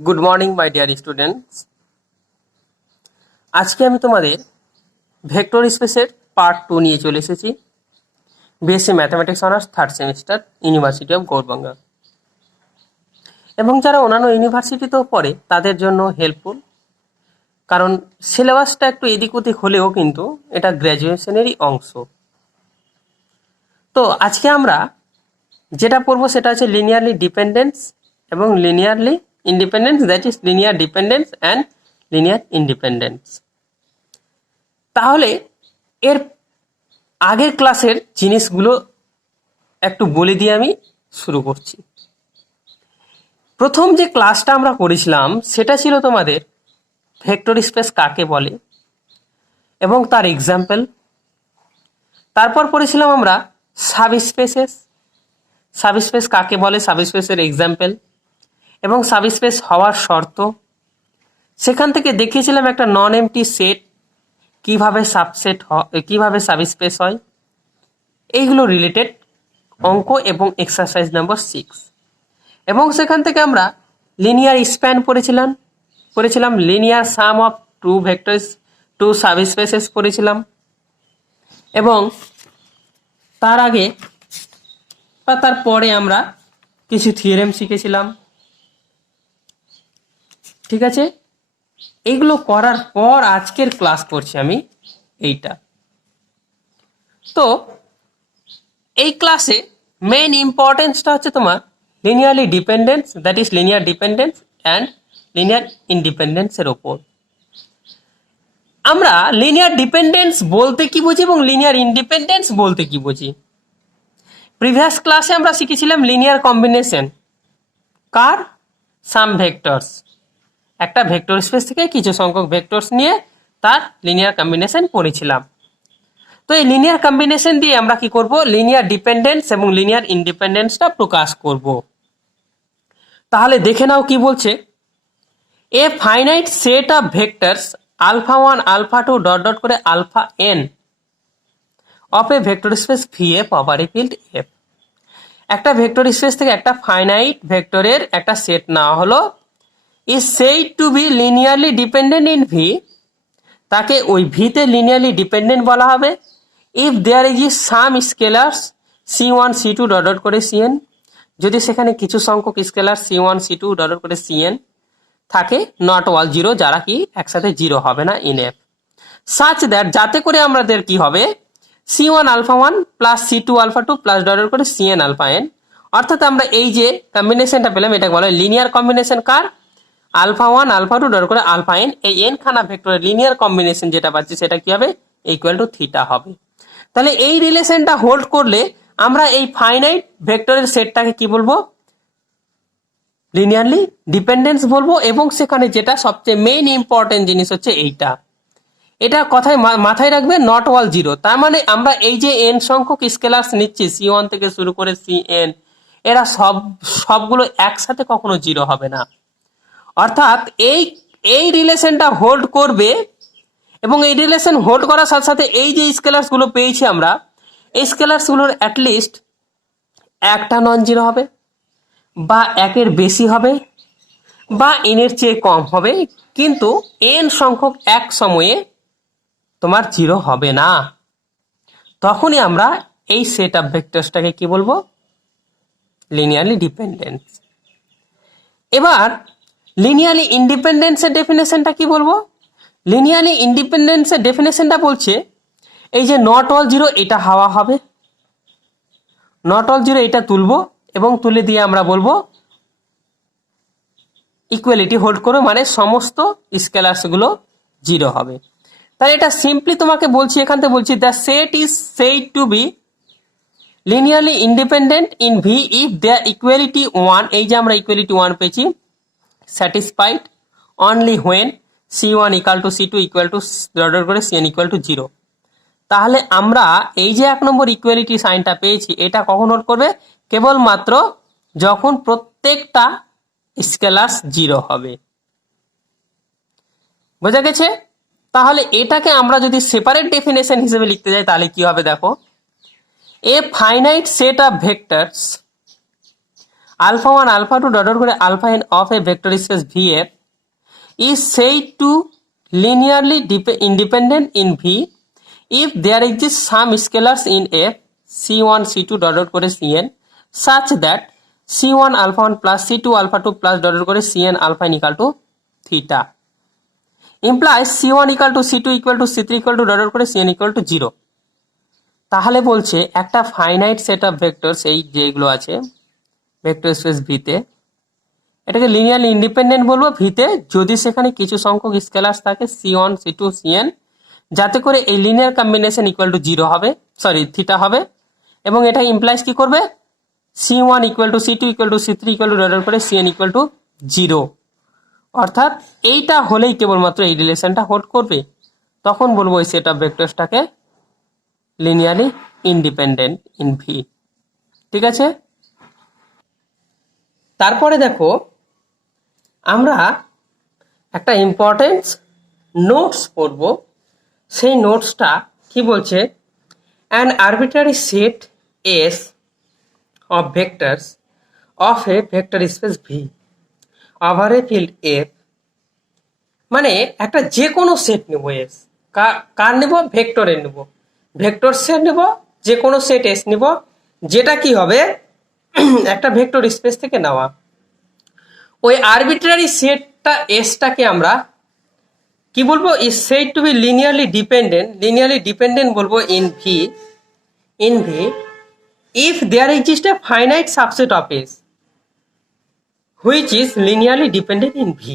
Good morning my dear students. আজকে আমি তোমাদের ভেক্টর স্পেসের পার্ট 2 নিয়ে চলে এসেছি। BSc mathematics honours third semester, university of Gourbanga, এবং যারা অন্যান্য ইউনিভার্সিটিতেও পড়ে তাদের জন্য হেল্পফুল, কারণ সিলেবাসটা একটু এদিক ওদিক হলেও কিন্তু এটা গ্র্যাজুয়েশনেরই অংশ। তো আজকে আমরা যেটা পড়বো সেটা হচ্ছে লিনিয়ারলি ডিপেন্ডেন্স এবং linearly independence, that is linear dependence and linear independence. তাহলে এর আগের ক্লাসের জিনিসগুলো একটু বলে দিয়ে আমি শুরু করছি। প্রথম যে ক্লাসটা আমরা করেছিলাম সেটা ছিল তোমাদের ভেক্টর স্পেস কাকে বলে এবং তার এক্সাম্পল। তারপর পড়েছিলাম আমরা সাবস্পেসেস, সাবস্পেস কাকে বলে, সাবস্পেসের এক্সাম্পল এবং সাবস্পেস হওয়ার শর্ত। সেখান থেকে দেখিয়েছিলাম একটা নন এমটি সেট কিভাবে সাবসেট কিভাবে সাবস্পেস হয়, এইগুলো রিলেটেড অঙ্ক এবং এক্সারসাইজ নাম্বার 6। এবং সেখান থেকে আমরা লিনিয়ার স্প্যান পড়েছিলাম linear sum of two vectors to subspaces পড়েছিলাম, এবং তার আগে বা তারপরে আমরা কিছু থিওরেম শিখেছিলাম। ঠিক আছে, এইগুলো করার পর আজকের ক্লাস করছি আমি এইটা। তো এই ক্লাসে মেইন ইম্পর্টেন্সটা হচ্ছে তোমার linearly dependence, that is linear dependence and linear ইন্ডিপেন্ডেন্সের ওপর। আমরা লিনিয়ার ডিপেন্ডেন্স বলতে কি বুঝি এবং লিনিয়ার ইন্ডিপেন্ডেন্স বলতে কি বুঝি। প্রিভিয়াস ক্লাসে আমরা শিখেছিলাম লিনিয়ার কম্বিনেশন কার, সাম ভেক্টরস, একটা ভেক্টর স্পেস থেকে কিছু সংখ্যক ভেক্টরস নিয়ে তার লিনিয়ার কম্বিনেশন পড়েছিলাম। তো এই লিনিয়ার কম্বিনেশন দিয়ে আমরা কি করব, লিনিয়ার ডিপেন্ডেন্স এবং লিনিয়ার ইন্ডিপেন্ডেন্সটা প্রকাশ করব। তাহলে দেখে নাও কি বলছে। A finite set of vectors alpha 1 alpha 2 dot dot করে alpha n of a vector space V F over a field F. একটা ভেক্টর স্পেস থেকে একটা ফাইনাইট ভেক্টরের একটা সেট নেওয়া হলো, is said to be linearly dependent in V, তাকে ওই ভিতে লিনিয়ারলি ডিপেন্ডেন্ট বলা হবে if there is some scalars c1 c2 dot dot করে cn, যদি সেখানে কিছু সংখ্যক scalar c1 c2 dot dot করে cn থাকে, নট অল জিরো, যারা কি একসাথে জিরো হবে না ইন এফ, সাচ দ্যাট, যাতে করে আমাদের কি হবে c1 alpha 1 plus c2 alpha 2 plus dot dot করে cn আলফা n। অর্থাৎ আমরা এই যে কম্বিনেশনটা পেলাম এটাকে বলা হয় লিনিয়ার কম্বিনেশন কার, আলফা 1 আলফা 2 ডট করে আলফা n। এই n খানা ভেক্টরের লিনিয়ার কম্বিনেশন যেটা পাচ্ছি সেটা কি হবে, ইকুয়াল টু থিটা হবে। তাহলে এই রিলেশনটা হোল্ড করলে আমরা এই ফাইনাইট ভেক্টরের সেটটাকে কি বলবো, লিনিয়ারলি ডিপেন্ডেন্স বলবো। এবং সেখানে যেটা সবচেয়ে মেইন ইম্পর্টেন্ট জিনিস হচ্ছে এইটা, এটা কথায় মাথায় রাখবে, নট অল জিরো। তার মানে আমরা এই যে n সংখ্যক স্কেলার্স নিচ্ছি c1 থেকে শুরু করে cn, এরা সবগুলো একসাথে কখনো জিরো হবে না। অর্থাৎ এই রিলেশনটা হোল্ড করবে, এবং এই রিলেশন হোল্ড করার সাথে সাথে এই যে স্কেলার্স গুলো পেয়েছি আমরা, এই স্কেলার্স গুলোর অ্যাটলিস্ট একটা নন জিরো হবে, বা একের বেশি হবে, বা n এর চেয়ে কম হবে, কিন্তু n সংখ্যক এক সময়ে তোমার জিরো হবে না। তখনই আমরা এই সেট অফ ভেক্টরসটাকে কি বলবো, লিনিয়ারলি ডিপেন্ডেন্ট। এবার লিনিয়ারলি ইন্ডিপেন্ডেন্সের ডেফিনেশনটা কি বলবো। লিনিয়ারলি ইন্ডিপেন্ডেন্সের ডেফিনেশনটা বলছে এই যে নট অল জিরো এটা হাওয়া হবে, নট অল জিরো এটা তুলবো এবং তুলে দিয়ে আমরা বলবো ইকুয়ালিটি হোল্ড করো, মানে সমস্ত স্কেলার্স গুলো জিরো হবে। তাহলে এটা সিম্পলি তোমাকে বলছি, এখান থেকে বলছি the set is said to be linearly independent in V if the equality 1, এই যে আমরা ইকুয়ালিটি 1 পেয়েছি, satisfied only when c1 equal to c2 equal to dot করে cn ইকুয়াল টু 0। তাহলে আমরা এই যে 1 নম্বর ইকুয়ালিটি সাইনটা পেয়েছি, এটা কখন হোল্ড করবে, কেবলমাত্র যখন প্রত্যেকটা স্কেলার্স জিরো হবে। বোঝা গেছে। তাহলে এটাকে আমরা যদি সেপারেট ডেফিনেশন হিসেবে লিখতে যাই তাহলে কি হবে দেখো, এ finite set of vectors alpha 1 alpha 2 dot dot করে alpha n of a vector space VF is said to linearly independent in V if there exists some scalars in F C1 C2 dot dot করে Cn such that C1 alpha 1 plus C2 alpha 2 plus dot dot করে Cn alpha n equal to theta implies C1 equal to C2 equal to C3 equal to dot dot করে Cn equal to 0। তাহলে বলছে একটা finite set of vectors এই যেগুলো আছে vector space ভিতে এটাকে লিনিয়ারলি ইন্ডিপেন্ডেন্ট বলবো ভিতে যদি সেখানে কিছু সংখ্যক স্কেলার্স থাকে C1 C2 Cn যাতে করে এই লিনিয়ার কম্বিনেশন ইকুয়াল টু 0 হবে সরি থিটা হবে এবং এটা ইমপ্লাইজ কি করবে C1 equal to C2 equal two C3 equal to dot করে Cn ইকুয়াল টু 0 অর্থাৎ এইটা হলেই কেবলমাত্র এই রিলেশনটা হোল্ড করবে তখন বলবো এই সেট অফ ভেক্টরসটাকে লিনিয়ারলি ইন্ডিপেন্ডেন্ট ইন ভি। ঠিক আছে, তারপরে দেখো আমরা একটা ইম্পর্টেন্স নোটস পড়ব। সেই নোটসটা কি বলছে, an arbitrary set S of vectors of a vector space V over a field F, মানে একটা যে কোনো সেট নেব এস, কার নেব ভেক্টরের নেব, ভেক্টর সেট নেব, যে কোনো সেট এস নেব যেটা কি হবে একটা ভেক্টর স্পেস থেকে নেওয়া। ওই আরবিট্রারি সেটটা এসটাকে আমরা কি বলবো, is said to be linearly dependent, linearly dependent বলবো in V if there exist a finite subset of S which is linearly dependent in V.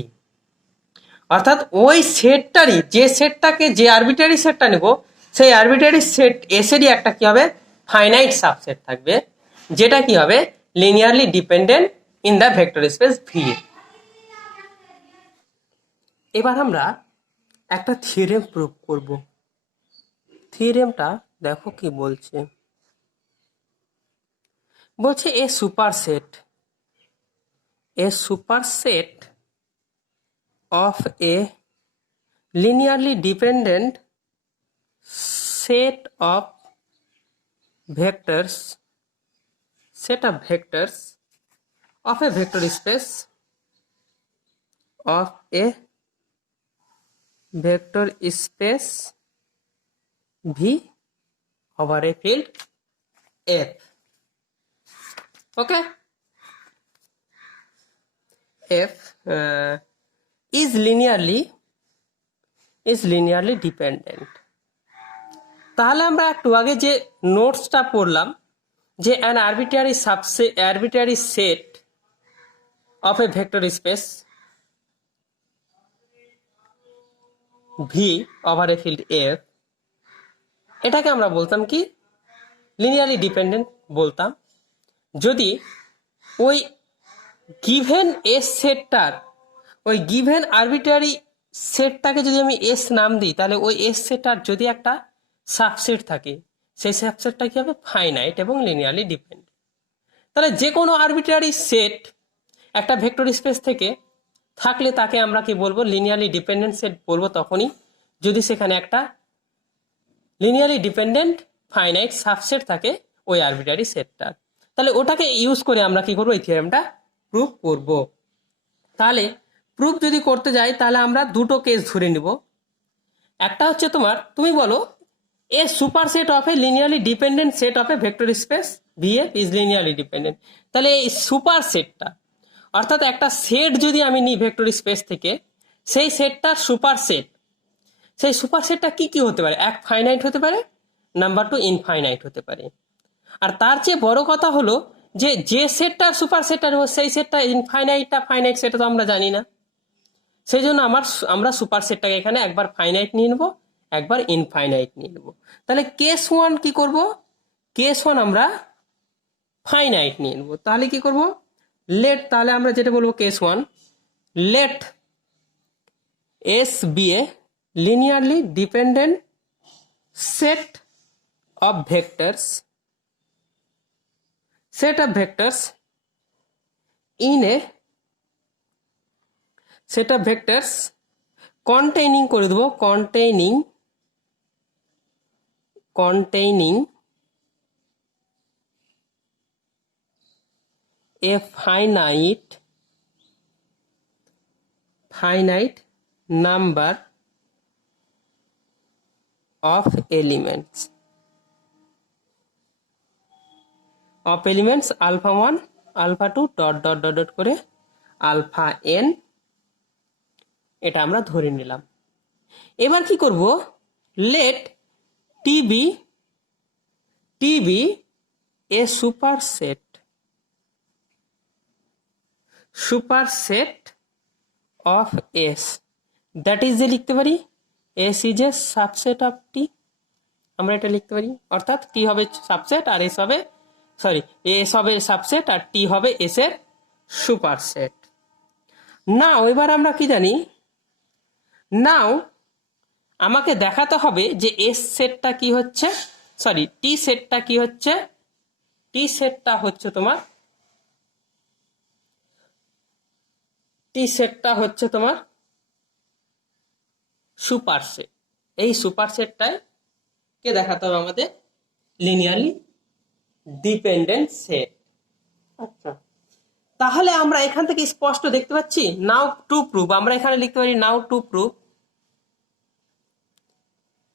অর্থাৎ ওই সেটটারই, যে সেটটাকে, যে আরবিট্রারি সেটটা নেব সেই আরবিট্রারি সেট এসেরই একটা কি হবে ফাইনাইট সাবসেট থাকবে যেটা কি হবে linearly dependent in the vector space V. এবার আমরা একটা থিওরেম প্রুভ করব। থিওরেমটা দেখো কি বলছে, বলছে এ superset of a linearly dependent set of vectors of a vector space V over a field F. Okay, F is linearly dependent। তাহলে আমরা একটু আগে যে নোটসটা পড়লাম যে an arbitrary set of a vector space V over a field F, এটাকে আমরা বলতাম কি লিনিয়ারলি ডিপেন্ডেন্ট বলতাম যদি ওই গিভেন এস সেটটার, ওই গিভেন আরবিট্রারি সেটটাকে যদি আমি এস নাম দিই তাহলে ওই এস সেটটার যদি একটা সাবসেট থাকে সেই সাবসেটটা কি হবে ফাইনাইট এবং লিনিয়ারলি ডিপেন্ডেন্ট। তাহলে যে কোনো আরবিট্রারি সেট একটা ভেক্টর স্পেস থেকে থাকলে তাকে আমরা কি বলবো লিনিয়ারলি ডিপেন্ডেন্ট সেট বলবো তখনই যদি সেখানে একটা লিনিয়ারলি ডিপেন্ডেন্ট ফাইনাইট সাবসেট থাকে ওই আরবিট্রারি সেটটার। তাহলে ওটাকে ইউজ করে আমরা কি করবো এই থিওরেমটা প্রুভ করব। তাহলে প্রুফ যদি করতে যাই তাহলে আমরা দুটো কেস ধরে নিব। একটা হচ্ছে তুমি বলো a superset of a linearly dependent set of a vector space V F is linearly dependent. তাহলে এই সুপার সেটটা অর্থাৎ একটা সেট যদি আমি নিই ভেক্টর স্পেস থেকে, সেই সেটটা সুপার সেট, সেই সুপার সেটটা কি কি হতে পারে, এক ফাইনাইট হতে পারে, নাম্বার টু ইনফাইনাইট হতে পারে। আর তার চেয়ে বড় কথা হলো যে সেটটার সুপার সেটটা নেব সেই সেটটা ইনফাইনাইটটা ফাইনাইট সেটা তো আমরা জানি না, সেই জন্য আমরা সুপার সেটটাকে এখানে একবার ফাইনাইট নিয়ে নেবো, একবার ইনফাইনাইট নিয়ে নেবো। তাহলে কেস ওয়ান কি করব, কেস ওয়ান আমরা ফাইনাইট নিয়ে নেবো। তাহলে কি করব, তাহলে আমরা যেটা বলবো case one, let S be a linearly dependent set of vectors in a set of vectors containing করে দেবো containing a finite number of elements alpha 1 alpha 2 dot dot dot dot করে আলফা n, এটা আমরা ধরে নিলাম। এবার কি করব, let T be a superset of S, that is যে লিখতে পারি S is a subset of T, আমরা এটা লিখতে পারি। অর্থাৎ টি হবে সাবসেট আর এস হবে, সরি, এস হবে সাবসেট আর টি হবে এস এর সুপারসেট। নাও এবার আমরা কি জানি, নাও আমাকে দেখাতে হবে যে এস সেটটা কি হচ্ছে, সরি টি সেটটা কি হচ্ছে। টি সেটটা হচ্ছে তোমার সুপারসেট। এই সুপারসেটটায় কে দেখাতে হবে আমাদের, লিনিয়ারলি ডিপেন্ডেন্ট সেট। আচ্ছা, তাহলে আমরা এখান থেকে স্পষ্ট দেখতে পাচ্ছি, নাও টু প্রুভ, আমরা এখানে লিখতে পারি now to prove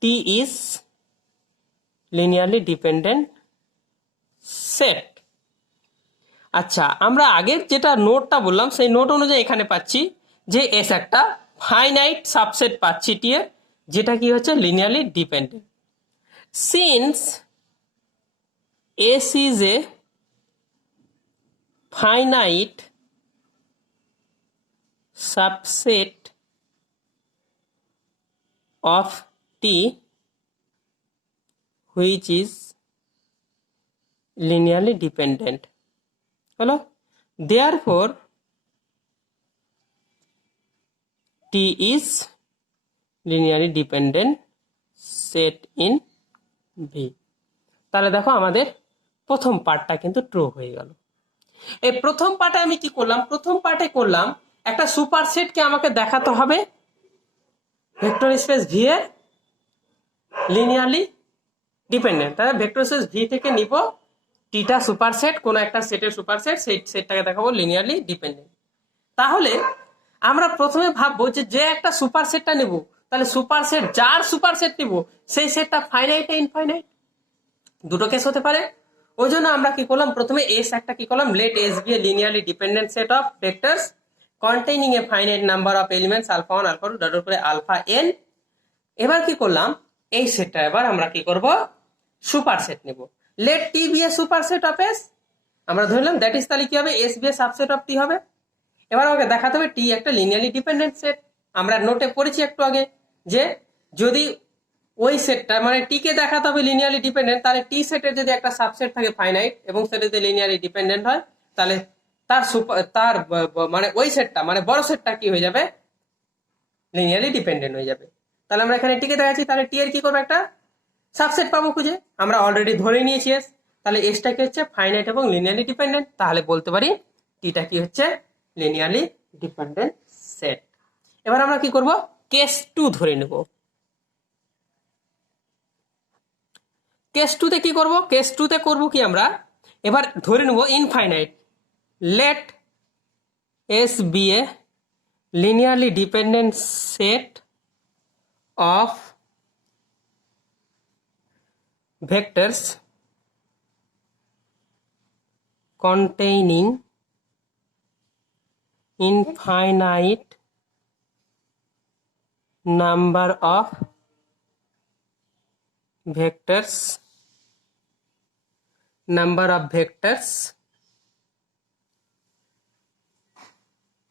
T is linearly dependent set. আচ্ছা, আমরা আগের যেটা নোটটা বললাম সেই নোট অনুযায়ী এখানে পাচ্ছি যে এস একটা ফাইনাইট সাবসেট পাচ্ছি টি এর, যেটা কি হচ্ছে linearly dependent. Since S is A finite subset of T which is linearly dependent হলো, therefore T is linearly dependent set in V। তাহলে দেখো আমাদের প্রথম পার্টটা কিন্তু ট্রু হয়ে গেল। এই প্রথম পার্টে আমি কি করলাম, প্রথম পার্টে করলাম একটা সুপারসেটকে আমাকে দেখাতে হবে ভেক্টর স্পেস ভি এর লিনিয়ারলি ডিপেন্ডেন্ট। তাহলে ভেক্টর স্পেস ভি থেকে নিব টিটা সুপারসেট, কোন একটা সেটের সুপারসেট, সেই সেটটাকে দেখাবো লিনিয়ারলি ডিপেন্ডেন্ট। তাহলে আমরা প্রথমে ভাববো যে একটা সুপারসেটটা নেব, তাহলে সুপারসেট, যার সুপারসেট নিব সেই সেটটা ফাইনাইট না ইনফাইনাইট, দুটো কেস হতে পারে। ওই জন্য আমরা কি করলাম, প্রথমে এস একটা কি করলাম, let S be a linearly dependent set of vectors containing a finite number of elements alpha 1 alpha 2 dot করে আলফা n। এবার কি করলাম, এই সেটটা এবার আমরা কি করব, সুপারসেট নেব। Let T be a superset of S, আমরা ধরলাম দ্যাট ইজ, তাহলে কি হবে, S be a subset of T হবে। এবার আমাকে দেখাতে হবে টি একটা লিনিয়ারলি ডিপেন্ডেন্ট সেট। আমরা নোটে পড়েছি একটু আগে যে যদি ওই সেটটা মানে টি কে দেখাতে হবে লিনিয়ারলি ডিপেন্ডেন্ট, তাহলে টি সেটের যদি একটা সাবসেট থাকে ফাইনাইট এবং সেটা যদি লিনিয়ারলি ডিপেন্ডেন্ট হয়, তাহলে তার মানে ওই সেটটা মানে বড় সেটটা কি হয়ে যাবে, লিনিয়ারলি ডিপেন্ডেন্ট হয়ে যাবে। তাহলে আমরা এখানে টি কে দেখাচ্ছি, তাহলে টি এর কি করবো, একটা সাবসেট পাবো খুঁজে, আমরা অলরেডি ধরে নিয়েছি এস, তাহলে এসটা কি হচ্ছে ফাইনাইট এবং লিনিয়ারলি ডিপেন্ডেন্ট, তাহলে বলতে পারি টিটা কি হচ্ছে লিনিয়ারলি ডিপেন্ডেন্ট সেট। এবার আমরা কি করব, কেস 2 ধরে নেব। কেস 2 তে কি করব, কেস 2 তে করব কি, আমরা এবার ধরে নেব infinite, let S be a linearly dependent set of vectors containing infinite number of vectors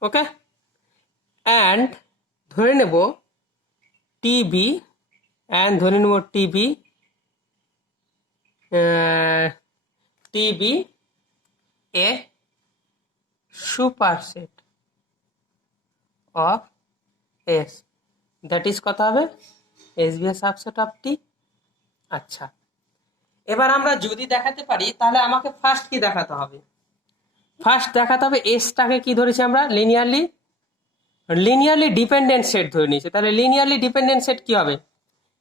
okay, and ধরে নেব টিবি, and ধরে নেব T be T be a superset of S, that is কত হবে, S be a subset of T. আচ্ছা, এবার আমরা যদি দেখাতে পারি তাহলে আমাকে ফার্স্ট কি দেখাতে হবে, ফার্স্ট দেখাতে হবে এসটাকে কি ধরেছি আমরা, লিনিয়ারলি ডিপেন্ডেন্ট সেট ধরে নিয়েছি। তাহলে লিনিয়ারলি ডিপেন্ডেন্ট সেট কি হবে,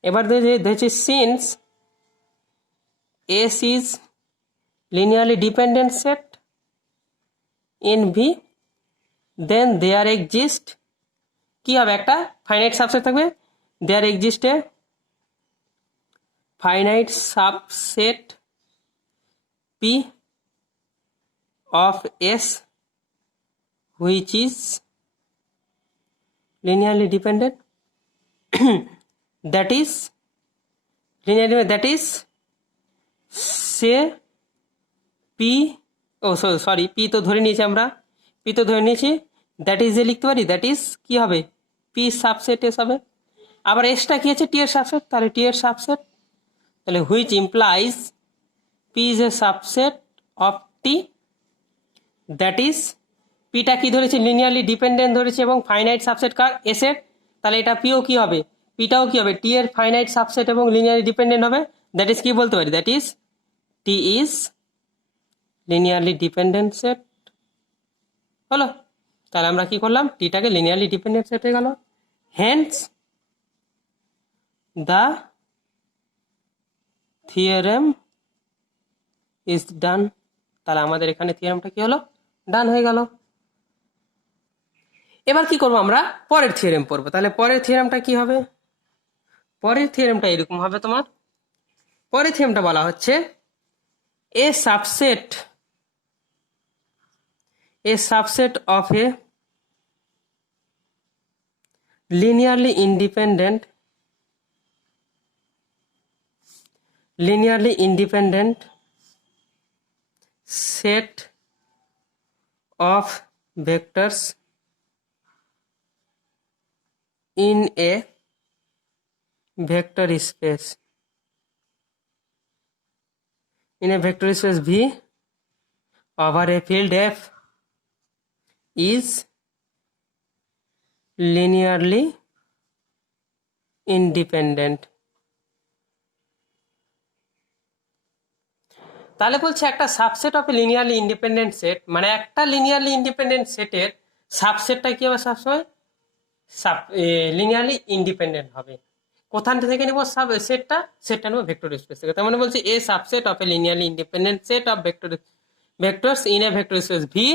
এবার ধরেছি since S is linearly dependent set in V, then there exist কি হবে একটা ফাইনাইট সাবসেট থাকবে, there exist a finite subset P of S which is linearly dependent that is say P sorry P তো ধরে নিয়েছি আমরা, P তো ধরে নিয়েছি, দ্যাট ইজ এ লিখতে পারি, দ্যাট ইজ কি হবে পি সাবসেট এস হবে। আবার এসটা কি আছে টি এর সাবসেট, তাহলে টি এর সাবসেট, তাহলে which implies P is a subset of T, that is পিটা কি ধরেছে লিনিয়ারলি ডিপেন্ডেন্ট ধরেছে এবং ফাইনাইট সাবসেট কার এস এর, তাহলে এটা পিও কি হবে, পিটাও কি হবে টি এর ফাইনাইট সাবসেট এবং লিনিয়ারলি ডিপেন্ডেন্ট হবে, দ্যাট ইজ কি বলতে পারি, that is T is linearly dependent set হলো। তাহলে আমরা কি করলাম, টিটাকে লিনিয়ারলি ডিপেন্ডেন্ট সেট হয়ে গেল, hence the theorem is done. তাহলে আমাদের এখানে থিওরেমটা কি হলো, ডান হয়ে গেল। এবার কি করব আমরা, পরের থিওরেম পড়বো। তাহলে পরের থিওরেমটা কি হবে, পরের থিওরেমটা এরকম হবে তোমার, পরের থিওরেমটা বলা হচ্ছে এ subset of a linearly independent set of vectors in a vector space V over a field F is linearly independent। তাহলে বলছে একটা subset of a linearly independent set, মানে একটা লিনিয়ারলি ইন্ডিপেন্ডেন্ট সেটের সাবসেটটা কি হবে সবসময় লিনিয়ারলি ইন্ডিপেন্ডেন্ট হবে। কোথান থেকে নেব সেটটা নেব ভেক্টর স্পেস থেকে। তার মানে বলছে a subset of a linearly independent set of vectors in a vector space V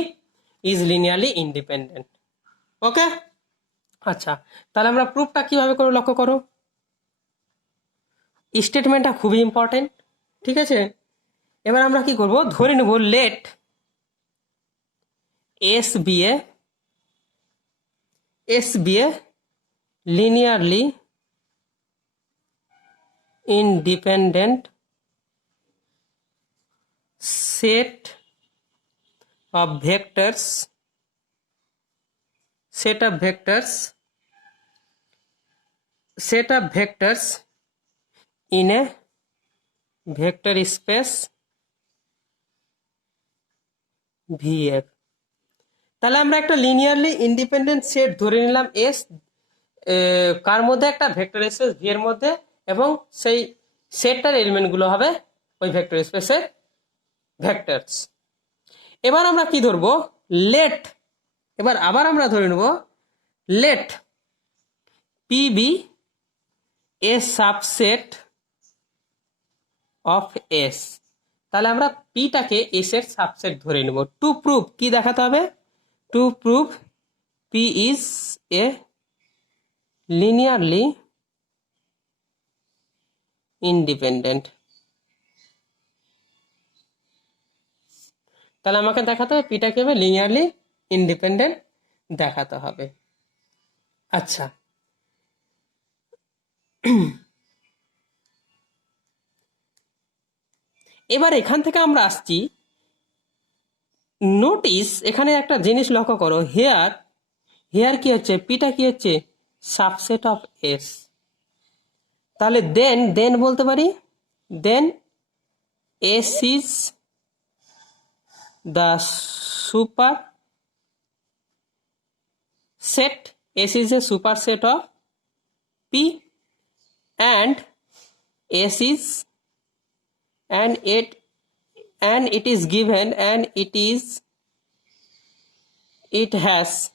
is linearly independent. Okay, আচ্ছা তাহলে আমরা প্রুফটা কিভাবে করব লক্ষ্য করো, স্টেটমেন্টটা খুবই ইম্পর্টেন্ট, ঠিক আছে। এবার আমরা কি করব, ধরে নেব let S be a linearly independent set of vectors in a vector space VF। তাহলে আমরা একটা লিনিয়ারলি ইন্ডিপেন্ডেন্ট সেট ধরে নিলাম এস, কার মধ্যে, একটা ভেক্টর স্পেস ভি এর মধ্যে, এবং সেই সেটটার এলিমেন্টগুলো হবে ওই ভেক্টর স্পেসের ভেক্টরস। এবার আমরা কি ধরবো, লেট, এবার আবার আমরা ধরে নেব let P be a subset of S. তাহলে আমরা পিটাকে এস এর সাবসেট ধরে নেব। টু প্রুভ কি দেখাতে হবে, to prove P is a linearly independent. তাহলে আমাকে দেখাতে হবে পিটা কি হবে, লিনিয়ারলি ইন্ডিপেন্ডেন্ট দেখাতে হবে। আচ্ছা এবার এখান থেকে আমরা আসছি, নোটিস এখানে একটা জিনিস লক্ষ্য করো, হেয়ার কি হচ্ছে, পিটা কি হচ্ছে সাবসেট অফ এস। তাহলে দেন বলতে পারি, then S is the superset, S is a superset of P, and S is and it is given, and it has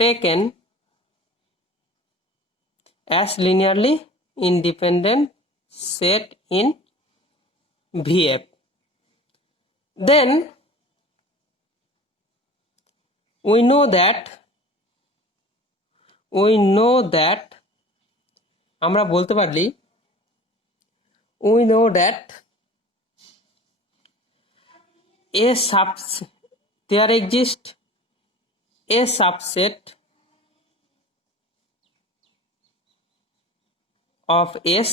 taken as linearly independent set in VF. Then we know that আমরা বলতে পারলি we know that there exists a subset of S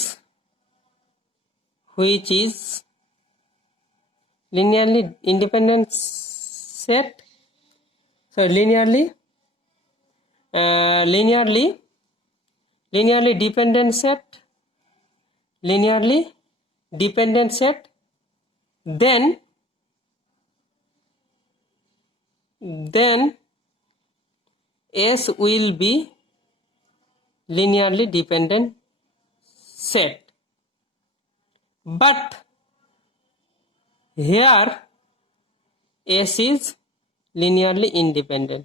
which is linearly independent set, so linearly dependent set, then S will be linearly dependent set. But here S is linearly independent.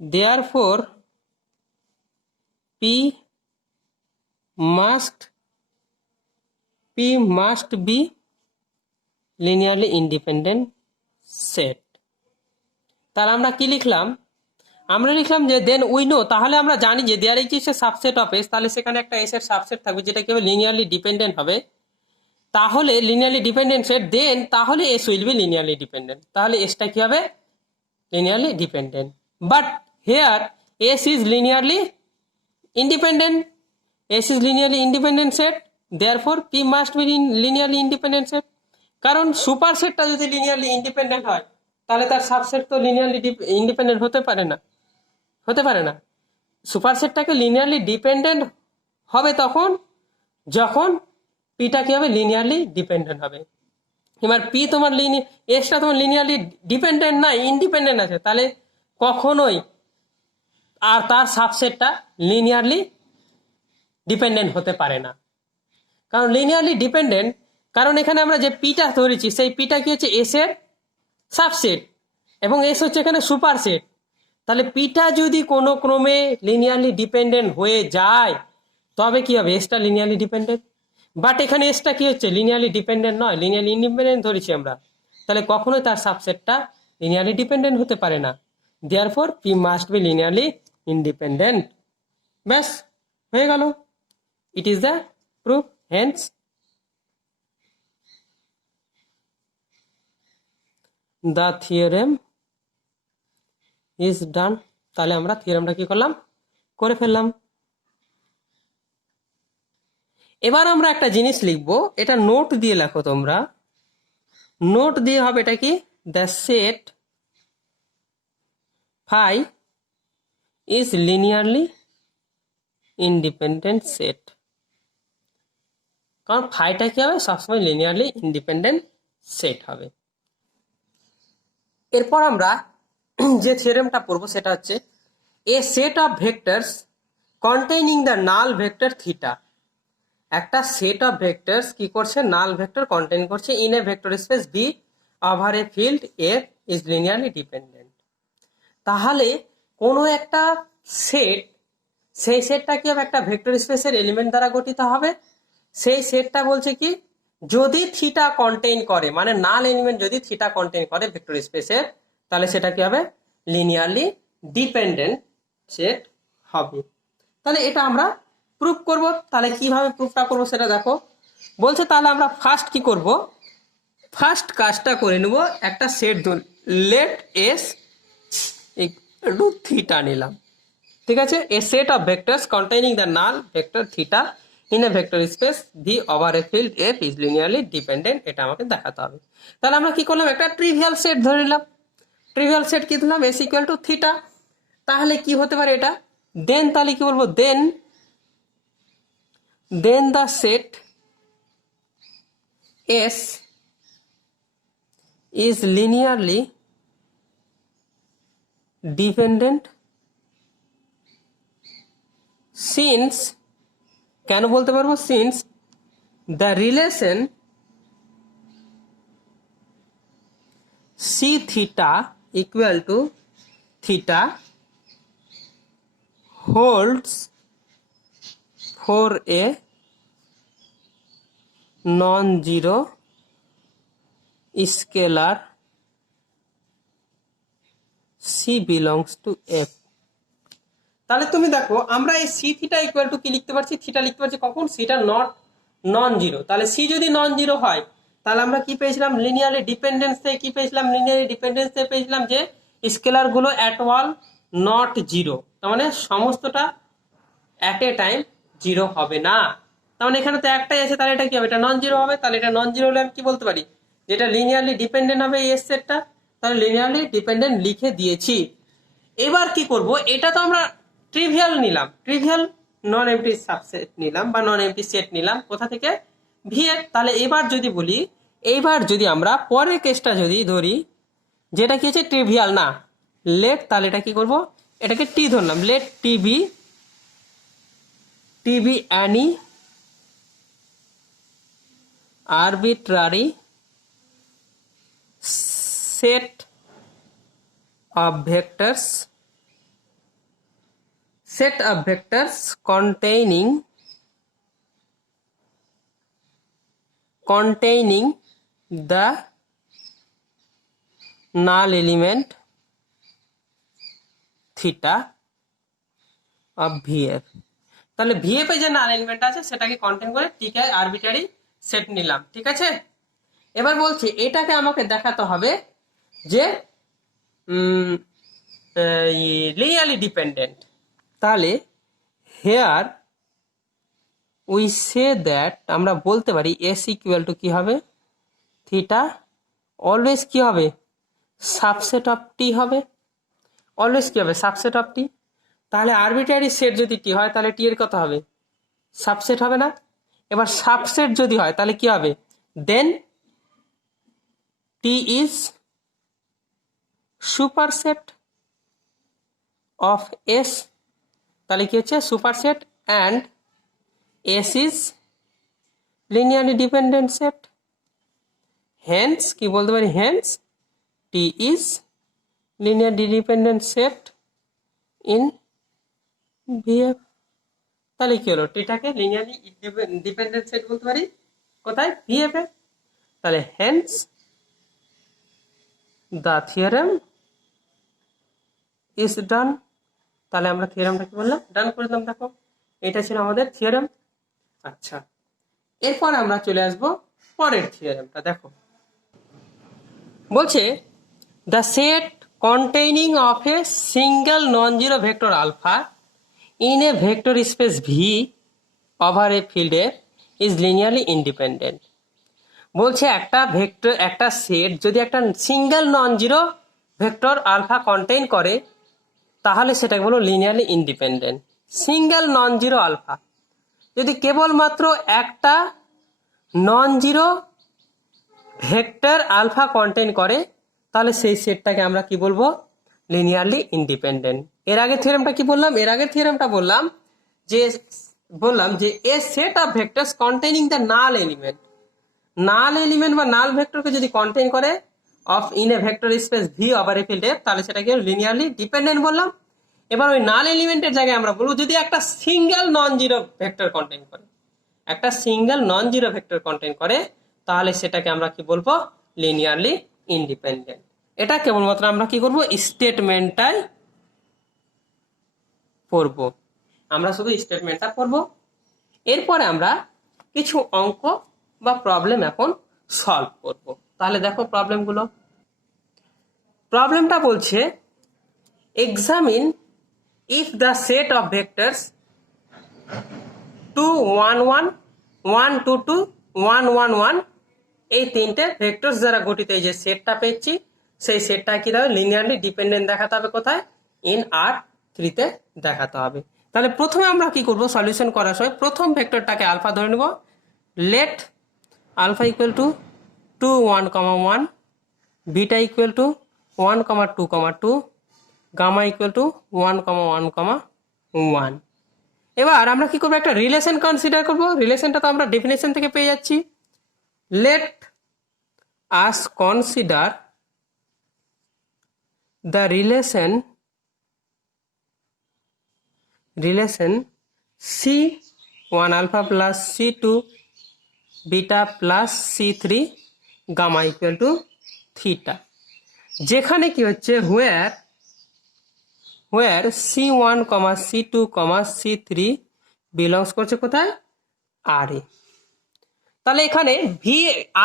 Therefore, P must be linearly independent set. তাহলে আমরা কি লিখলাম? আমরা লিখলাম যে then we know, তাহলে আমরা জানি যে there exists a subset of S, তাহলে সেখানে একটা এস এর সাবসেট থাকবে যেটা কি হবে লিনিয়ারলি ডিপেন্ডেন্ট হবে। তাহলে লিনিয়ারলি ডিপেন্ডেন্ট সেট, দেন তাহলে S will be linearly dependent, তাহলে এসটা কি হবে linearly dependent. But here S is linearly independent, S is linearly independent set, therefore P must be linearly independent set. কারণ super সেটটা যদি লিনিয়ারলি ইন্ডিপেন্ডেন্ট হয় তাহলে তার সাবসেট তো লিনিয়ারলি ইন্ডিপেন্ডেন্ট হতে পারে না। সুপার সেটটাকে লিনিয়ারলি ডিপেন্ডেন্ট হবে তখন যখন পিটা কি হবে লিনিয়ারলি ডিপেন্ডেন্ট হবে। এবার পি তোমার এসটা তোমার লিনিয়ারলি ডিপেন্ডেন্ট না, ইন্ডিপেন্ডেন্ট আছে, তাহলে কখনোই আর তার সাবসেটটা লিনিয়ারলি ডিপেন্ডেন্ট হতে পারে না। কারণ লিনিয়ারলি ডিপেন্ডেন্ট, কারণ এখানে আমরা যে পিটা ধরেছি সেই পিটা কি হচ্ছে এস এর সাবসেট এবং এস হচ্ছে এখানে সুপার সেট। তাহলে পিটা যদি কোনো ক্রমে লিনিয়ারলি ডিপেন্ডেন্ট হয়ে যায় তবে কি হবে এসটা লিনিয়ারলি ডিপেন্ডেন্ট। বাট এখানে এসটা কি হচ্ছে লিনিয়ারলি ডিপেন্ডেন্ট নয়, লিনিয়ারলি ইন্ডিপেন্ডেন্ট ধরেছি আমরা, তাহলে কখনোই তার সাবসেটটা লিনিয়ারলি ডিপেন্ডেন্ট হতে পারে না। Therefore P must be linearly independent. ব্যাস হয়ে গেল, it is the proof, hence the theorem is done. তাহলে আমরা থিওরেমটা কি করলাম, করে ফেললাম। এবার আমরা একটা জিনিস লিখবো, এটা নোট দিয়ে লেখো তোমরা, নোট দিয়ে হবে এটা কি, the set phi is linearly independent set. কারণ ফাইটা কি হবে সবসময় লিনিয়ারলি ইন্ডিপেন্ডেন্ট সেট হবে। এরপর আমরা যে থিওরেমটা পড়বো সেটা হচ্ছে a set of vectors containing the null vector theta. একটা সেট অফ ভেক্টরস কি করছে, নাল ভেক্টর কন্টেইন করছে in a vector space V over a field F is linearly dependent. তাহলে কোনো একটা সেট, সেই সেটটা কি হবে একটা ভেক্টর স্পেসের এলিমেন্ট দ্বারা গঠিত হবে। সেই সেটটা বলছে কি যদি থিটা কন্টেইন করে, মানে নাল এলিমেন্ট যদি থিটা কন্টেইন করে ভেক্টর স্পেসের, তাহলে সেটা কি হবে লিনিয়ারলি ডিপেন্ডেন্ট সেট হবে। তাহলে এটা আমরা প্রুফ করব। তাহলে কিভাবে প্রুফটা করব সেটা দেখো। বলছে তাহলে আমরা ফার্স্ট কি করব, ফার্স্ট কাজটা করে নেব, একটা set let S equal to theta নিলাম, ঠিক আছে। A set of vectors containing the null vector theta in a vector space V over a field F is linearly dependent, এটা আমাকে দেখাতে হবে। তাহলে আমরা কি করলাম, একটা ট্রিভিয়াল সেট ধরে নিলাম। ট্রিভিয়াল সেট কি দিলাম, এস ইকুয়াল টু থিটা। তাহলে কি হতে পারে এটা, দেন তাহলে কি বলবো, দেন the set S is linearly dependent since, কেন বলতে পারবো, since the relation c theta equal to theta holds for a non-zero scalar C belongs to F. তাহলে তুমি দেখো আমরা এই সি থিটা ইকুয়াল টু কি লিখতে পারছি, থিটা লিখতে পারছি কখন, সিটা নট নন জিরো। তাহলে সি যদি নন জিরো হয় তাহলে আমরা কি পেয়েছিলাম, লিনিয়ারলি ডিপেন্ডেন্স থেকে কি পেয়েছিলাম, লিনিয়ারলি ডিপেন্ডেন্স থেকে পেয়েছিলাম যে স্কেলার গুলো অ্যাট ওয়াল নট জিরো, তার মানে সমস্তটা অ্যাট এ টাইম জিরো হবে না। তার মানে এখানে তো একটাই আছে, তাহলে এটা কি হবে, এটা নন জিরো হবে। তাহলে এটা নন জিরো হলে আমি কি বলতে পারি, যেটা লিনিয়ারলি ডিপেন্ডেন্ট হবে এই সেটটা, তাহলে লিনিয়ারলি ডিপেন্ডেন্ট লিখে দিয়েছি। এবার কি করব, এটা তো আমরা ট্রিভিয়াল নিলাম, ট্রিভিয়াল নন এমটি সাবসেট নিলাম বা নন এমটি সেট নিলাম, কোথা থেকে, ভিএফ। তাহলে এবার যদি বলি, এইবার যদি আমরা পরের কেসটা যদি ধরি, যেটা কি হচ্ছে ট্রিভিয়াল না, লেট, তাহলে এটা কি করব, এটাকে টি ধরলাম, let T be any arbitrary set of vectors containing the null element theta of VF। তাহলে ভিএফ এ যে নাল এলিমেন্ট আছে সেটাকে কন্টেইন করে টিকে আরবিটারি সেট নিলাম, ঠিক আছে। এবার বলছি এটাকে আমাকে দেখাতে হবে যে লিনিয়ারলি ডিপেন্ডেন্ট। তাহলে হেয়ার উই সে দ্যাট, আমরা বলতে পারি এস ইকুয়াল টু কি হবে, থিটা অলওয়েজ কি হবে, সাবসেট অফ টি হবে, অলওয়েজ কি হবে, সাবসেট অফ টি। তাহলে আরবিট্রারি সেট যদি টি হয় তাহলে টি এর কত হবে, সাবসেট হবে না। এবার সাবসেট যদি হয় তাহলে কি হবে, then T is superset of S, তাহলে কি হচ্ছে superset, and S is linearly dependent set. Hence কি বলতে পারি, hence T is linearly dependent set in VF. তাহলে কি হলো, টিটাকে লিনিয়ারলি ডিপেন্ডেন্ট সেট বলতে পারি কোথায়, ভিএফ এ। তাহলে hence the theorem is done. তাহলে আমরা থিওরেমটা কি বললাম, ডান করে দিলাম। দেখো এটা ছিল আমাদের থিওরেম। আচ্ছা, এরপর আমরা চলে আসবো পরের থিওরেমটা। দেখো বলছে the set containing of a single non zero vector alpha in a vector space V over a field F is linearly independent। বলছে একটা ভেক্টর, একটা সেট যদি একটা single non zero vector alpha contain করে তাহলে সেটাকে বলো linearly independent. Single non zero alpha যদি কেবলমাত্র একটা non zero vector alpha contain করে তাহলে সেই সেটটাকে আমরা কি বলবো, লিনিয়ারলি ইন্ডিপেন্ডেন্ট। এর আগের থিওরেমটা কি বললাম, এর আগের থিওরেমটা বললাম যে a set of vectors containing the null element, null element বা নাল ভেক্টরকে যদি কন্টেইন করে of in a vector space V over a field F তাহলে সেটাকে লিনিয়ারলি ডিপেন্ডেন্ট বললাম। এবার ওই নাল এলিমেন্টের জায়গায় আমরা বলবো যদি একটা single non zero vector contain করে, একটা single non zero vector contain করে তাহলে সেটাকে আমরা কি বলবো, লিনিয়ারলি ইন্ডিপেন্ডেন্ট। এটা কেবলমাত্র আমরা কি করব, স্টেটমেন্টটাই পড়ব, আমরা শুধু স্টেটমেন্টটা পড়ব। এরপরে আমরা কিছু অঙ্ক বা প্রবলেম এখন সলভ করব। তাহলে দেখো প্রবলেমগুলো, প্রবলেমটা বলছে examine if the set of vectors 2 1 1 1 2 2 1 1 1 এই তিনটে ভেক্টরস দ্বারা গঠিত এই যে সেটটা পেয়েছি সেই সেটটা কি হবে, লিনিয়ারলি ডিপেন্ডেন্ট দেখাতে হবে কোথায়, ইন R3 তে দেখাতে হবে। তাহলে প্রথমে আমরা কি করব, সলিউশন করার সময় প্রথম ভেক্টরটাকে আলফা ধরে নেব, let alpha equal to 2 1 1, beta equal to 1 2 2, gamma equal to 1 1 1। এবার আমরা কি করবো, একটা রিলেশন কনসিডার করব। রিলেশনটা তো আমরা ডেফিনেশন থেকে পেয়ে যাচ্ছি। Let us consider the relation C1 alpha plus C2 beta plus C3 gamma equal to theta, যেখানে কি হচ্ছে where where C1, C2, C3 belongs করছে কোথায় আর এ। তাহলে এখানে ভি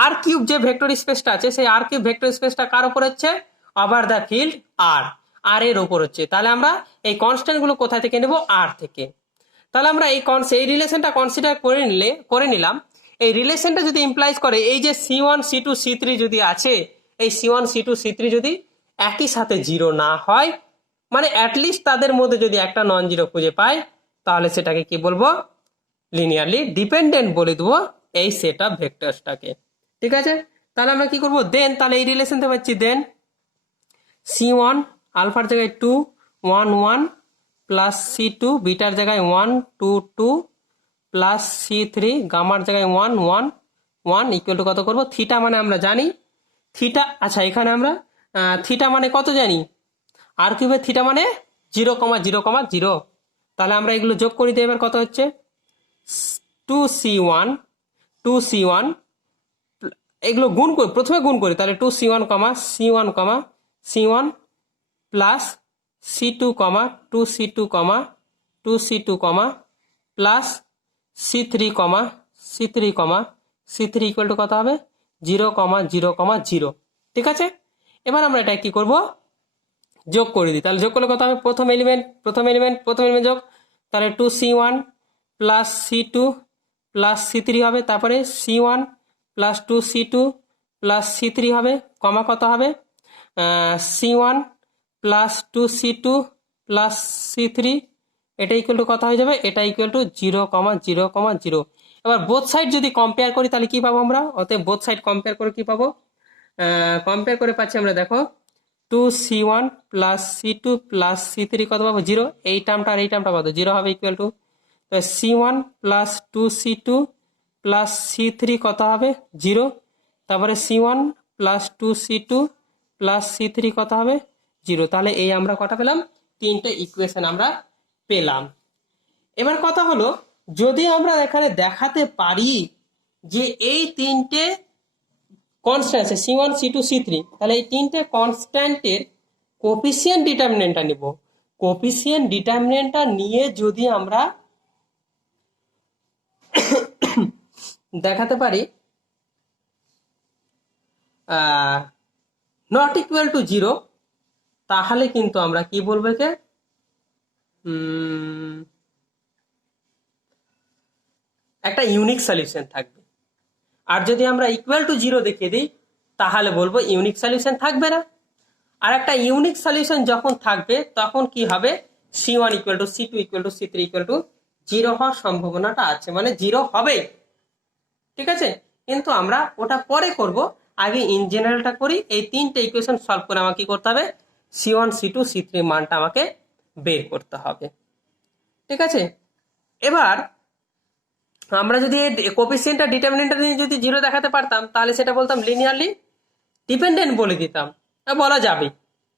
আর কিউব যে ভেক্টর স্পেসটা আছে সেই আর কিউব ভেক্টর স্পেসটা কার উপর হচ্ছে ওভার দ্য ফিল্ড আর এর উপর হচ্ছে। তাহলে আমরা এই কনস্ট্যান্ট গুলো কোথা থেকে নেব আর থেকে। তাহলে আমরা এই রিলেশনটা কনসিডার করে নিলাম। এই রিলেশনটা যদি ইমপ্লাইজ করে এই যে C1 C2 C3 যদি আছে, এই C1 C2 C3 যদি একই সাথে জিরো না হয়, মানে অ্যাটলিস্ট তাদের মধ্যে যদি একটা নন জিরো খুঁজে পাই, তাহলে সেটাকে কি বলবো লিনিয়ারলি ডিপেন্ডেন্ট বলে দেবো এই সেট অফ ভেক্টরসটাকে। ঠিক আছে, তাহলে আমরা কি করব দেন, তাহলে এই রিলেশনতে পাচ্ছি দেন C1 আলফার জায়গায় 2 1 1 প্লাস C2 বিটার জায়গায় 1 2 2 প্লাস C3 গামার জায়গায় 1 1 1 ইকুয়াল টু কত করব থিটা মানে আমরা জানি থিটা। আচ্ছা এখানে আমরা থিটা মানে কত জানি, আর কিউবের থিটা মানে 0,0,0। তাহলে আমরা এগুলো যোগ করি দিই, এবার কত হচ্ছে 2C1 এগুলো গুণ করি, প্রথমে গুণ করি, তাহলে 2C1, C1 plus C2, 2C2 plus C3 equal to কত হবে 0,0,0। ঠিক আছে, এবার আমরা এটা কি করব যোগ করে দিই। তাহলে যোগ করলে কত হবে প্রথম এলিমেন্ট যোগ, তাহলে 2C1 plus C2 plus C3 হবে, তারপরে C1 plus 2C2 plus C3 হবে, কমা কত হবে C1 plus 2C2 plus C3, এটা ইকুয়াল টু কত হয়ে যাবে, এটা ইকুয়াল টু 0,0,0। এবার বোথ সাইড যদি কম্পেয়ার করি তাহলে কি পাবো আমরা, অতএব বোথ সাইড কম্পেয়ার করে কি পাবো, কম্পেয়ার করে পাচ্ছি আমরা দেখো 2C1 plus C2 plus C3 কত পাবো 0, এই টার্মটা আর এই টার্মটা কত 0 হবে, equal to C1 plus 2C2 plus C3 কত হবে 0, তারপরে C1 plus 2C2 plus C3 কত হবে 0। তাহলে এই আমরা কটা পেলাম, তিনটে ইকুয়েশন আমরা পেলাম। এবার কথা হলো যদি আমরা এখানে দেখাতে পারি যে এই তিনটে কনস্ট্যান্ট আছে C1 C2 C3, তাহলে এই তিনটে কনস্ট্যান্টের কোফিসিয়েন্ট ডিটারমিনেন্টটা নিব। কোফিসিয়েন্ট ডিটারমিনেন্টটা নিয়ে যদি আমরা দেখাতে পারি নট ইকুয়াল টু 0, তাহলে কিন্তু আমরা কি বলবো একে একটা ইউনিক সলিউশন থাকবে। আর যদি আমরা ইকুয়াল টু 0 দেখিয়ে দিই তাহলে বলবো ইউনিক সলিউশন থাকবে না। আর একটা ইউনিক সলিউশন যখন থাকবে তখন কি হবে C1 equal to C2 equal two C3 equal to 0 হওয়ার সম্ভাবনাটা আছে, মানে 0 হবে। ঠিক আছে, কিন্তু আমরা ওটা পরে করব, আগে ইন জেনারেলটা করি। এই তিনটে ইকুয়েশন সলভ করে আমাকে কি করতে হবে C1 C2 C3 মানটা আমাকে বের করতে হবে। ঠিক আছে, এবার আমরা যদি কোফিসিয়েন্টটা ডিটারমিনেন্টটা নিয়ে যদি 0 দেখাতে পারতাম তাহলে সেটা বলতাম লিনিয়ারলি ডিপেন্ডেন্ট বলে দিতাম, বলা যাবে।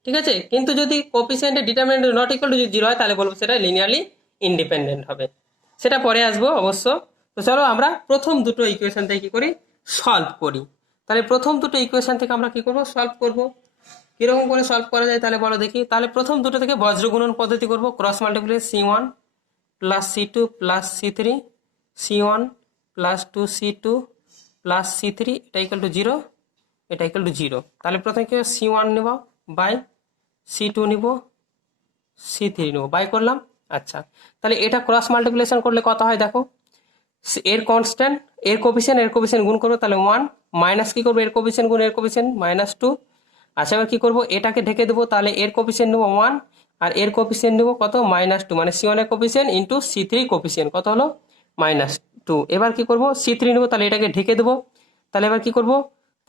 ঠিক আছে, কিন্তু যদি কোফিসিয়েন্টের ডিটারমিনেন্ট নট ইকুয়াল টু 0 হয় তাহলে বলবো সেটা লিনিয়ারলি ইন্ডিপেন্ডেন্ট হবে। সেটা পরে আসবো অবশ্য। তো চলো আমরা প্রথম দুটো ইকুয়েশন থেকে কি করি সলভ করি। তাহলে প্রথম দুটো ইকুয়েশন থেকে আমরা কি করব সলভ করব। কিরকম করে সলভ করা যায় তাহলে বলো দেখি। তাহলে প্রথম দুটো থেকে বজ্র গুণন পদ্ধতি করব, cross multiplication C1 plus C2 plus C3, C1 plus 2C2 plus C3, এটা ইকুয়াল টু 0, এটা ইকুয়াল টু 0। তাহলে প্রথমে কি C1 নিব বাই C2 নিব C3 নিব, বাই করলাম। আচ্ছা, তাহলে এটা ক্রস মাল্টিপ্লিকেশন করলে কত হয় দেখো, এর কনস্ট্যান্ট এর কোফিসিয়েন্ট গুণ করবো, তাহলে 1 মাইনাস কি করবো এর কোফিসিয়েন্ট গুণ এর কোফিসিয়েন্ট -2। আচ্ছা এবার কি করবো এটাকে ঢেকে দেবো, তাহলে এর কোফিসিয়েন্ট নেবো 1 আর এর কোফিসিয়েন্ট নেবো কত -2, মানে C1 এর কোফিসিয়েন্ট ইন্টু C3 কোফিসিয়েন্ট কত হলো -2। এবার কি করবো C3 নেবো, তাহলে এটাকে ঢেকে দেবো। তাহলে এবার কি করবো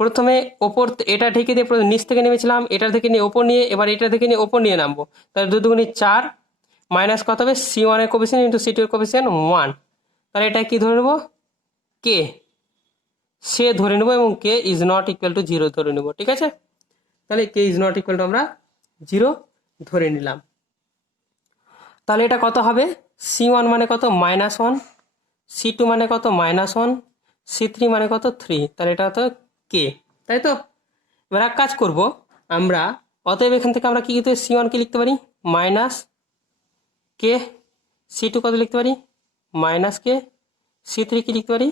প্রথমে ওপর এটা ঢেকে দিয়ে নিচ থেকে নেমেছিলাম, এটা থেকে নিয়ে ওপর নিয়ে, এবার এটা থেকে নিয়ে ওপর নিয়ে নামবো, তাহলে 2 দুগুণে 4 মাইনাস কত হবে C1 এর কোফিসিয়েন্ট ইন্টু C2 এর কোফিসিয়েন্ট 1। তাহলে এটা কি ধরে নেবো কে সে ধরে নেবো এবং কে ইজ নট ইকুয়াল টু 0 ধরে নেবো। ঠিক আছে, তাহলে k is not equal two আমরা 0 ধরে নিলাম। তাহলে এটা কত হবে C1 মানে কত -1, C2 মানে কত -1, C3 মানে কত 3, তাহলে এটা হতো কে, তাই তো। এবার এক কাজ করব আমরা, অতএব এখান থেকে আমরা কি C1 কে লিখতে পারি কে সি টু কত লিখতে পারি মাইনাস কে সি থ্রি কি লিখতে পারি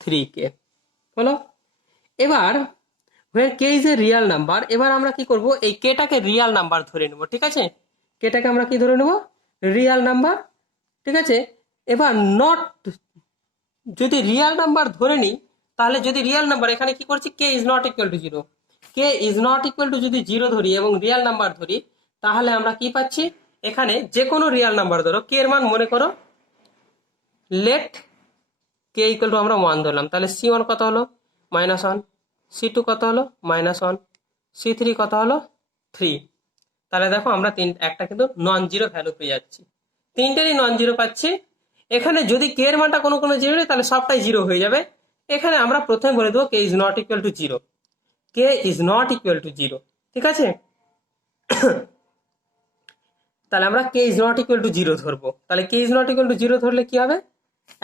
3k হলো। এবার where k is a real number, এবার আমরা কি করব এই কেটাকে রিয়াল নাম্বার ধরে নেব, ঠিক আছে, কেটাকে আমরা কি ধরে নেব রিয়াল নাম্বার, ঠিক আছে। এবার নট যদি রিয়াল নাম্বার ধরে নিই, তাহলে যদি রিয়াল নাম্বার এখানে কি করছি k is not equal to zero, k is not equal to যদি জিরো ধরি এবং রিয়াল নাম্বার ধরি, তাহলে আমরা কি পাচ্ছি এখানে যে কোনো রিয়াল নাম্বার ধরো কে এর মান মনে করো লেট কে ইকুয়াল টু আমরা 1 ধরলাম, তাহলে c1 কত হলো -1, c2 কত হলো -1, c3 কত হলো 3। তাহলে দেখো আমরা একটা কিন্তু নন জিরো ভ্যালু পেয়ে যাচ্ছি, তিনটেরই নন জিরো পাচ্ছি। এখানে যদি কে এর মানটা কোনো জিরো নেই তাহলে সবটাই জিরো হয়ে যাবে। এখানে আমরা প্রথমে বলে দেবো k is not equal to zero, k is not equal to zero, ঠিক আছে। তাহলে আমরা k is not equal to zero ধরবো, তাহলে k is not equal to zero ধরলে কি হবে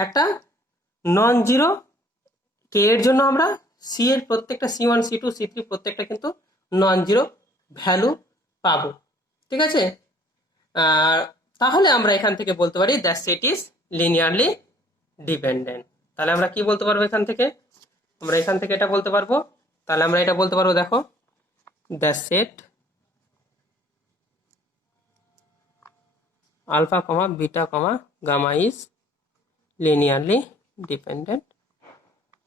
একটা নন জিরো, কে এর জন্য আমরা সি এর প্রত্যেকটা c1 c2 c3 প্রত্যেকটা কিন্তু নন জিরো ভ্যালু পাবো, ঠিক আছে। তাহলে আমরা এখান থেকে বলতে পারি that set is linearly dependent. তাহলে আমরা কি বলতে পারবো এখান থেকে, আমরা এখান থেকে এটা বলতে পারবো, তাহলে আমরা এটা বলতে পারবো দেখো that set alpha comma beta comma gamma is linearly dependent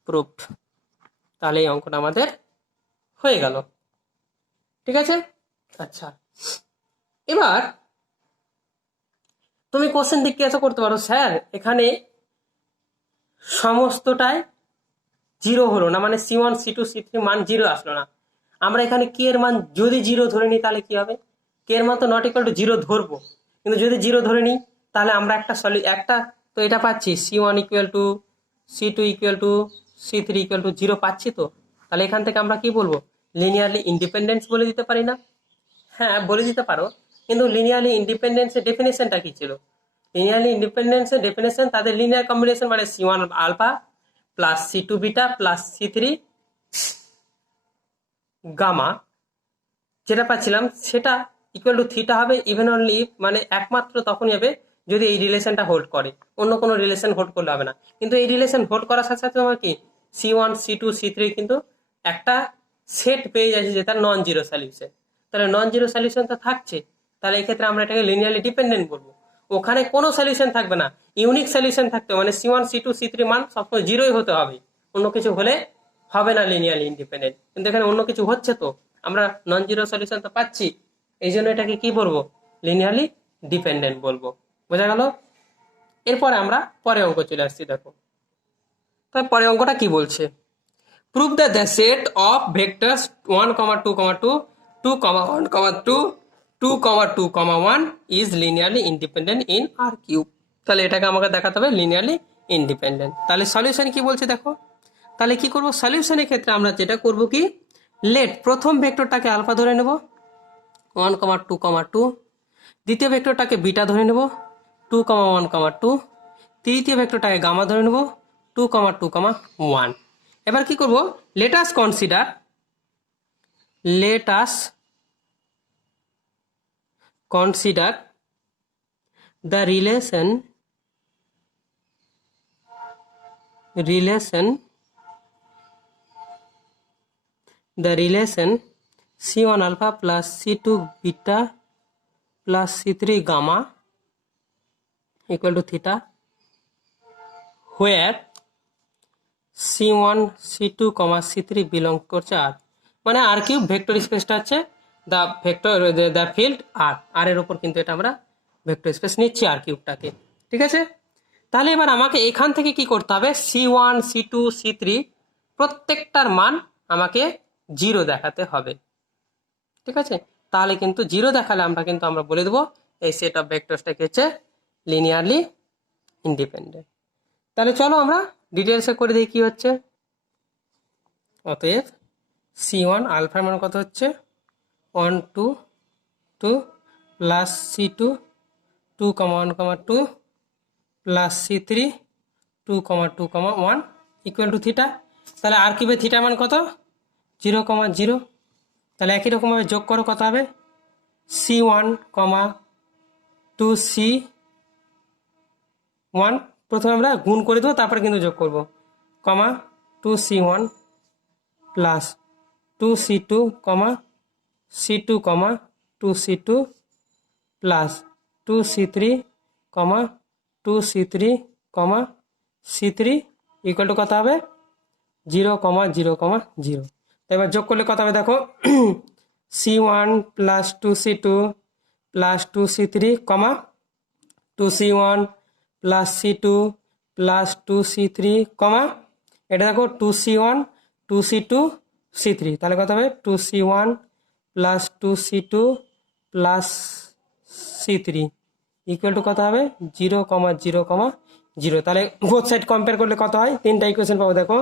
proved. তাহলে এই অঙ্কটা আমাদের হয়ে গেল, ঠিক আছে। আচ্ছা, এবার তুমি কোশ্চেন জিজ্ঞাসা করতে পারো স্যার এখানে সমস্তটাই জিরো হলো না, মানে c1 c2 c3 মান জিরো আসলো না, আমরা এখানে কে এর মান যদি জিরো ধরে নিই তাহলে কি হবে, কে এর মান তো নট ইকুয়াল টু জিরো ধরবো, কিন্তু যদি জিরো ধরে নিই তাহলে আমরা একটা তো এটা পাচ্ছি c1 equal to c2 equal two c3 equal to zero পাচ্ছি। তো তাহলে এখান থেকে আমরা কি বলবো লিনিয়ারলি ইন্ডিপেন্ডেন্স বলে দিতে পারি না? হ্যাঁ বলে দিতে পারো, কিন্তু লিনিয়ারলি ইন্ডিপেন্ডেন্সের ডেফিনেশনটা কি ছিল, লিনিয়ারলি ইন্ডিপেন্ডেন্সের ডেফিনেশন তাদের লিনিয়ার কম্বিনেশন মানে c1 alpha plus c2 beta plus c3 gamma, যেটা পাচ্ছিলাম সেটা ইকুয়াল টু থিটা হবে, ইভেন অনলি মানে একমাত্র তখনই হবে যদি এই রিলেশনটা হোল্ড করে, অন্য কোনো রিলেশন হোল্ড করলে হবে না। কিন্তু এই রিলেশন হোল্ড করার সাথে সাথে তোমার কি c1 c2 c3 কিন্তু একটা সেট পেয়ে যাচ্ছে যেটা নন জিরো সলিউশন, তাহলে নন জিরো সলিউশন তো থাকছে, তাহলে এই ক্ষেত্রে আমরা এটাকে লিনিয়ারলি ডিপেন্ডেন্ট বলবো। ওখানে কোনো সলিউশন থাকবে না, ইউনিক সলিউশন থাকতে মানে c1 c2 c3 মান সবসময় জিরোই হতে হবে, অন্য কিছু হলে হবে না লিনিয়ারলি ইন্ডিপেন্ডেন্ট। কিন্তু এখানে অন্য কিছু হচ্ছে, তো আমরা নন জিরো সলিউশন তো পাচ্ছি, এই জন্য এটাকে কি বলবো লিনিয়ারলি ডিপেন্ডেন্ট বলবো। বোঝা গেল? এরপরে আমরা পরে অঙ্ক চলে আসছি, দেখো তার পরে অঙ্কটা কি বলছে, prove that the set of vectors 1, 2, 2, 2, 1, 2, 2, 2, 1 is linearly independent in R cube. তাহলে এটাকে আমাকে দেখাতে হবে লিনিয়ারলি ইন্ডিপেন্ডেন্ট। তাহলে সলিউশন কি বলছে দেখো, তাহলে কি করব সলিউশনের ক্ষেত্রে আমরা যেটা করব কি লেট প্রথম ভেক্টরটাকে আলফা ধরে নেব 1, 2, 2, দ্বিতীয় ভেক্টরটাকে বিটা ধরে নেব 2, 1, 2, তৃতীয় ভেক্টরটাকে গামা ধরে নেব 2, 2, 1। এবার কি করব let us consider the relation c1 alpha plus c2 beta plus c3 gamma equal to theta, where c1 c2 c3 belong করছে আর, মানে আর কিউব ভেক্টর স্পেসটা হচ্ছে দ্য ফিল্ড আর এর উপর কিন্তু এটা আমরা ভেক্টর স্পেস নিচ্ছি আর কিউবটাকে, ঠিক আছে। তাহলে এবার আমাকে এখান থেকে কি করতে হবে c1 c2 c3 প্রত্যেকটার মান আমাকে জিরো দেখাতে হবে, ঠিক আছে। তাহলে কিন্তু জিরো দেখালে আমরা বলে দেবো এই সেট অফ ভেক্টরসটাকে হচ্ছে লিনিয়ারলি ইন্ডিপেন্ডেন্ট। তাহলে চলো আমরা ডিটেলসে করে দিই কি হচ্ছে। অতএব c1 আলফার মান কত হচ্ছে 1, 2, 2 plus c2 2, 1, 2 plus c3 2, 2, 1 equal to theta. তাহলে আর কিউবের থিটার মান কত 0, 0। তাহলে একই রকমভাবে যোগ করো কত হবে c1, 2c1 প্রথমে আমরা গুণ করে দেবো, তারপরে কিন্তু যোগ করব, কমা 2c1 plus 2c2 comma c2 comma 2c2 plus 2c3 comma 2c3 comma c3 equal to কত হবে 0,0,0। এবার যোগ করলে কত হবে দেখো, c1 plus 2c2 plus 2c3 কমা 2c1 plus c2 plus 2c3 কমা এটা দেখো 2c1 2c2 c3, তাহলে কত হবে 2c1 plus 2c2 plus c3 equal to কত হবে 0,0,0। তাহলে বোথ সাইড কম্পেয়ার করলে কত হয়, তিনটা ইকুয়েশন পাবো দেখো,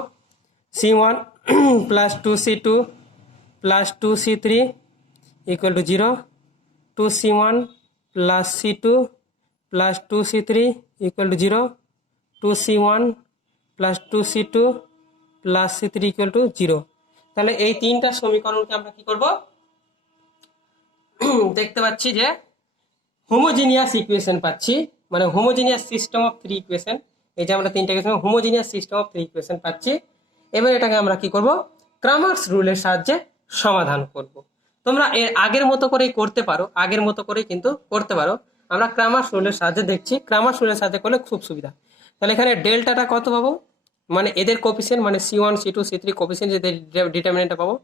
c1 plus 2c2 plus 2c3 equal to 0, 2c1 plus c2 plus 2c3 equal to 0, 2c1 plus 2c2 plus c3 equal to 0। তাহলে এই তিনটা সমীকরণকে আমরা কি করব, দেখতে পাচ্ছি যে হোমোজিনিয়াস ইকুয়েশন পাচ্ছি, মানে homogeneous system of three equation. এই যে আমরা তিনটা equation homogeneous system of three equation পাচ্ছি। এবার এটাকে আমরা কি করব, ক্রামার্স রুলের সাহায্যে সমাধান করব। তোমরা এর আগের মতো করেই করতে পারো, আগের মতো করেই কিন্তু করতে পারো। আমরা ক্রামার্স রুলের সাহায্যে দেখছি, ক্রামার্স রুলের সাহায্যে করলে খুব সুবিধা। তাহলে এখানে ডেল্টাটা কত পাবো, মানে এদের কোফিসিয়েন্ট, মানে c1 c2 c3 কোফিসিয়েন্ট যেদের ডিটারমিনেন্টটা পাবো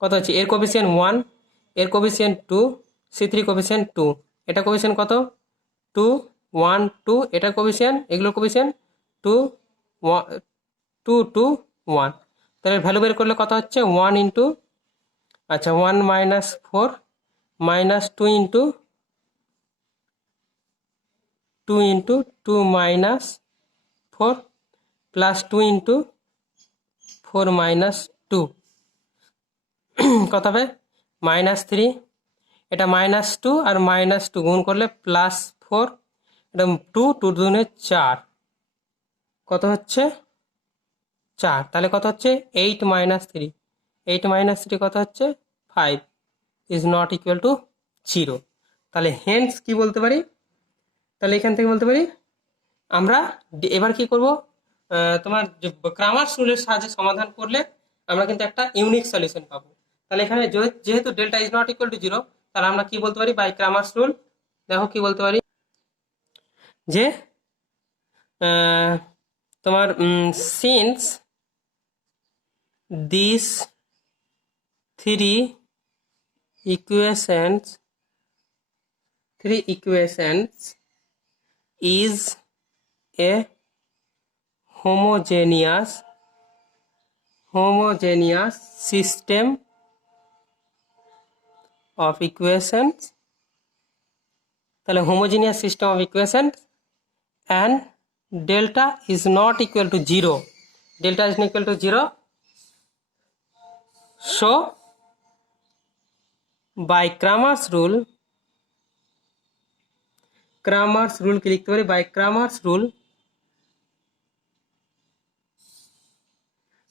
কত হচ্ছে, এর কোফিসিয়েন্ট 1, এর কোফিসিয়েন্ট 2, c3 কোফিসিয়েন্ট 2, এটা কোফিসিয়েন্ট কত 2 1 2, এটা কোফিসিয়েন্ট, এগুলো কোফিসিয়েন্ট 2 2 2 1। তাহলে ভ্যালু বের করলে কত হচ্ছে 1 ইন্টু, আচ্ছা 1 minus 4 minus 2 into 2 into 2 minus 4 plus 2 into 4 minus 2 কত হবে মাইনাস 3, এটা মাইনাস 2 আর মাইনাস 2 গুণ করলে প্লাস 4, এটা 2 2 দুগুণে 4 কত হচ্ছে 4, তাহলে কত হচ্ছে 8 মাইনাস 3, 8 মাইনাস 3 কত হচ্ছে 5 ইজ নট ইকুয়াল টু 0। তাহলে হেন্স কি বলতে পারি, তাহলে এখান থেকে বলতে পারি আমরা এবার কি করব, তোমার ক্রামার্স রুলের সাহায্যে সমাধান করলে আমরা কিন্তু একটা ইউনিক সলিউশন পাবো। তাহলে এখানে যেহেতু delta is not equal to 0, তাহলে আমরা কি বলতে পারি বাই ক্রামার্স রুল, দেখো কি বলতে পারি যে তোমার since this three equations is a homogeneous system of equations, তাহলে homogeneous system of equations and delta is not equal to 0, delta is not equal to 0, so by Cramer's rule কি লিখতে পারি, by Cramer's rule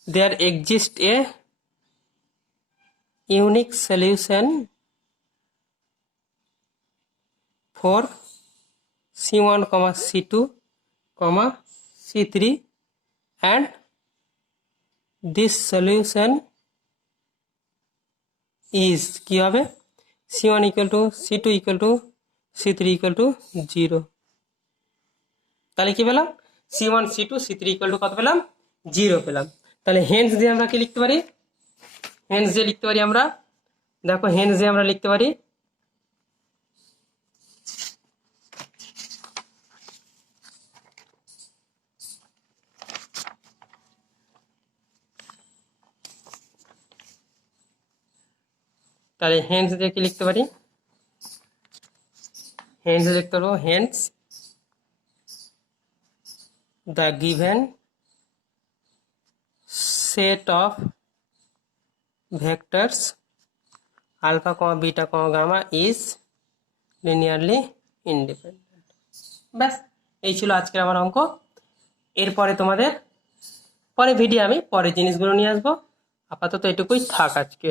there exists a unique solution for c1, c2, c3 and this solution is কি হবে c1 equal to c2 equal to c3 equal to 0। তাহলে কি পেলাম c1 c2 c3 equal to কত পেলাম 0 পেলাম। তাহলে হেন্স দিয়ে আমরা কি লিখতে পারি, হেন্স দিয়ে লিখতে পারি আমরা, দেখো হেন্স দিয়ে আমরা লিখতে পারি তাহলে হেন্স দিয়ে কি লিখতে পারি, হেন্স লিখতে পারবো hence the given set of vectors alpha, beta, gamma is linearly independent। ব্যাস এই ছিল আজকের আমার অঙ্ক। এরপরে তোমাদের পরে ভিডিও আমি পরে জিনিসগুলো নিয়ে আসবো, আপাতত এটুকুই থাক আজকে।